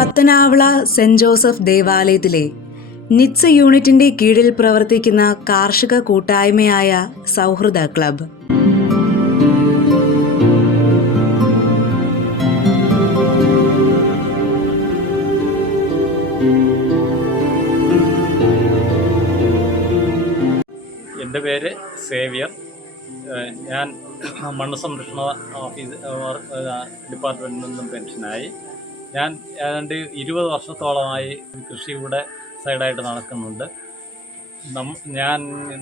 പത്തനാവള saint Joseph ദേവാലയത്തിലെ nits യൂണിറ്റിന്റെ കീഴിൽ പ്രവർത്തിക്കുന്ന കാർഷിക കൂട്ടായ്മയായ സൗഹൃദ ക്ലബ്ബ്. എൻ്റെ പേര് സേവ്യർ. ഞാൻ മണ്ണ് സംരക്ഷണ ഓഫീസ് ഡിപ്പാർട്ട്മെൻറ്റിൽ നിന്നും പെൻഷനായി. ഞാൻ ഏതാണ്ട് 20 വർഷത്തോളമായി കൃഷിയുടെ സൈഡായിട്ട് നടക്കുന്നുണ്ട്.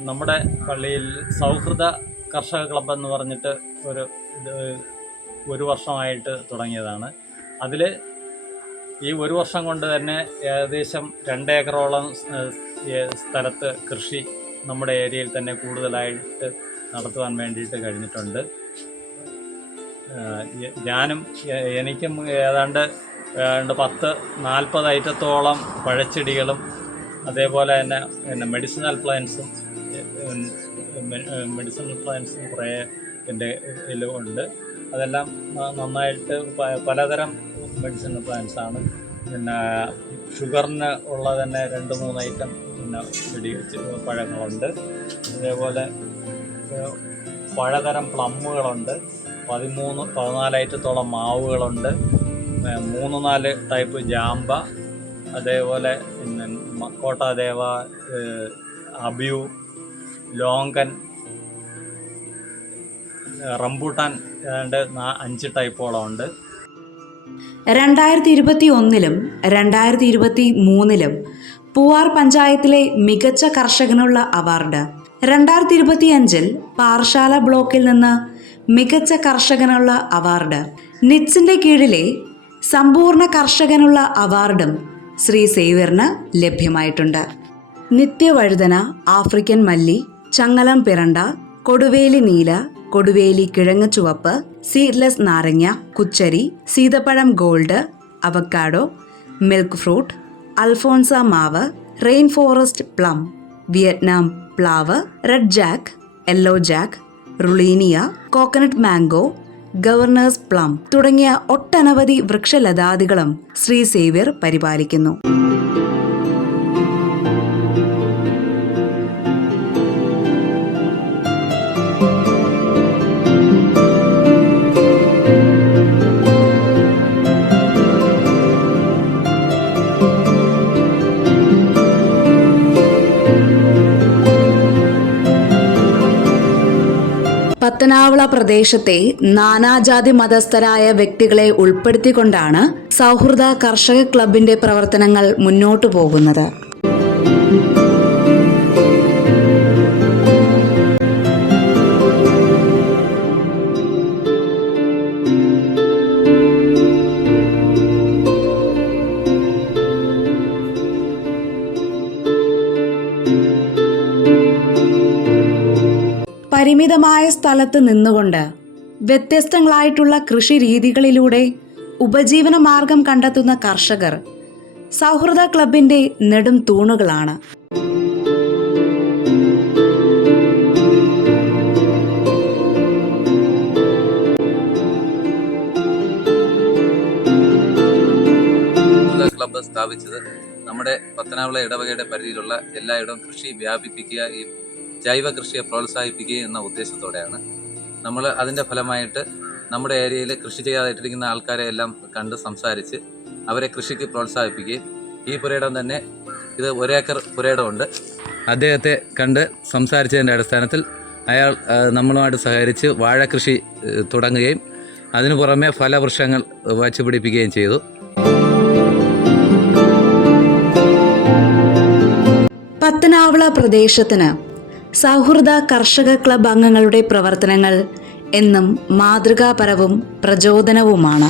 നമ്മുടെ പള്ളിയിൽ സൗഹൃദ കർഷക ക്ലബ്ബ് എന്ന് പറഞ്ഞിട്ട് ഒരു വർഷമായിട്ട് തുടങ്ങിയതാണ്. അതിൽ ഈ ഒരു വർഷം കൊണ്ട് തന്നെ ഏകദേശം 2 ഏക്കറോളം സ്ഥലത്ത് കൃഷി നമ്മുടെ ഏരിയയിൽ തന്നെ കൂടുതലായിട്ട് നടത്തുവാൻ വേണ്ടിയിട്ട് കഴിഞ്ഞിട്ടുണ്ട്. എനിക്കും ഏതാണ്ട് 10-40 ഐറ്റത്തോളം പഴച്ചെടികളും അതേപോലെ തന്നെ മെഡിസിനൽ പ്ലാന്റ്സും കുറേ എൻ്റെ ഉണ്ട്. അതെല്ലാം നന്നായിട്ട് പലതരം മെഡിസിനൽ പ്ലാന്റ്സാണ്. പിന്നെ ഷുഗറിന് ഉള്ള തന്നെ 2-3 ഐറ്റം ചെടി പഴങ്ങളുണ്ട്. അതേപോലെ പഴതരം പ്ലമ്മുകളുണ്ട്. 13-14 ഐറ്റത്തോളം മാവുകളുണ്ട്. 3-4 ടൈപ്പ് ജാമ്പ, അതേപോലെ കോട്ടാദേവ, അബ്യു, ലോങ്കൻ, റംബൂട്ടാൻ ഏതാണ്ട് 5 ടൈപ്പോളം ഉണ്ട്. 2021-ലും 2023-ലും പൂവാർ പഞ്ചായത്തിലെ മികച്ച കർഷകനുള്ള അവാർഡ്, 2025-ൽ പാറശാല ബ്ലോക്കിൽ നിന്ന് മികച്ച കർഷകനുള്ള അവാർഡ്, നിറ്റ്സിന്റെ കീഴിലെ സമ്പൂർണ്ണ കർഷകനുള്ള അവാർഡും ശ്രീ സേവ്യറിന് ലഭ്യമായിട്ടുണ്ട്. നിത്യവഴുതന, ആഫ്രിക്കൻ മല്ലി, ചങ്ങലം പിറണ്ട, കൊടുവേലി നീല, കൊടുവേലി കിഴങ്ങ് ചുവപ്പ്, സീഡ്ലെസ് നാരങ്ങ, കുച്ചരി, സീതപ്പഴം gold, avocado, milk fruit, Alphonso മാവ്, റെയിൻ ഫോറസ്റ്റ് പ്ലം, വിയറ്റ്നാം പ്ലാവ്, റെഡ് ജാക്ക്, യെല്ലോ ജാക്ക്, റുളീനിയ, കോക്കനട്ട് മാംഗോ, ഗവർണേഴ്സ് പ്ലം തുടങ്ങിയ ഒട്ടനവധി വൃക്ഷലതാദികളും ശ്രീ സേവ്യർ പരിപാലിക്കുന്നു. പത്തനാവള പ്രദേശത്തെ നാനാജാതി മതസ്ഥരായ വ്യക്തികളെ ഉൾപ്പെടുത്തിക്കൊണ്ടാണ് സൗഹൃദ കർഷക ക്ലബിന്റെ പ്രവർത്തനങ്ങൾ മുന്നോട്ടു പോകുന്നത്. പരിമിതമായ സ്ഥലത്ത് നിന്നുകൊണ്ട് വ്യത്യസ്തങ്ങളായിട്ടുള്ള കൃഷി രീതികളിലൂടെ ഉപജീവന മാർഗം കണ്ടെത്തുന്ന കർഷകർ സൗഹൃദ ക്ലബിന്റെ നെടും തൂണുകളാണ്. ക്ലബ്ബ് സ്ഥാപിച്ചത് നമ്മുടെ പത്തനാവള ഇടവകയുടെ പരിധിയിലുള്ള എല്ലായിടവും കൃഷി വ്യാപിപ്പിക്കുക, ഈ ജൈവ കൃഷിയെ പ്രോത്സാഹിപ്പിക്കുക എന്ന ഉദ്ദേശത്തോടെയാണ്. നമ്മൾ അതിൻ്റെ ഫലമായിട്ട് നമ്മുടെ ഏരിയയിൽ കൃഷി ചെയ്യാതായിട്ടിരിക്കുന്ന ആൾക്കാരെ എല്ലാം കണ്ട് സംസാരിച്ച് അവരെ കൃഷിക്ക് പ്രോത്സാഹിപ്പിക്കുകയും, ഈ പുരയിടം തന്നെ ഇത് 1 ഏക്കർ പുരയിടമുണ്ട്, അദ്ദേഹത്തെ കണ്ട് സംസാരിച്ചതിൻ്റെ അടിസ്ഥാനത്തിൽ അയാൾ നമ്മളുമായിട്ട് സഹകരിച്ച് വാഴ കൃഷി തുടങ്ങുകയും അതിനു പുറമെ ഫലവൃക്ഷങ്ങൾ വച്ചു പിടിപ്പിക്കുകയും ചെയ്തു. പത്തനാവള പ്രദേശത്തിന് സൗഹൃദ കർഷക ക്ലബ് അംഗങ്ങളുടെ പ്രവർത്തനങ്ങൾ എന്നും മാതൃകാപരവും പ്രചോദനവുമാണ്.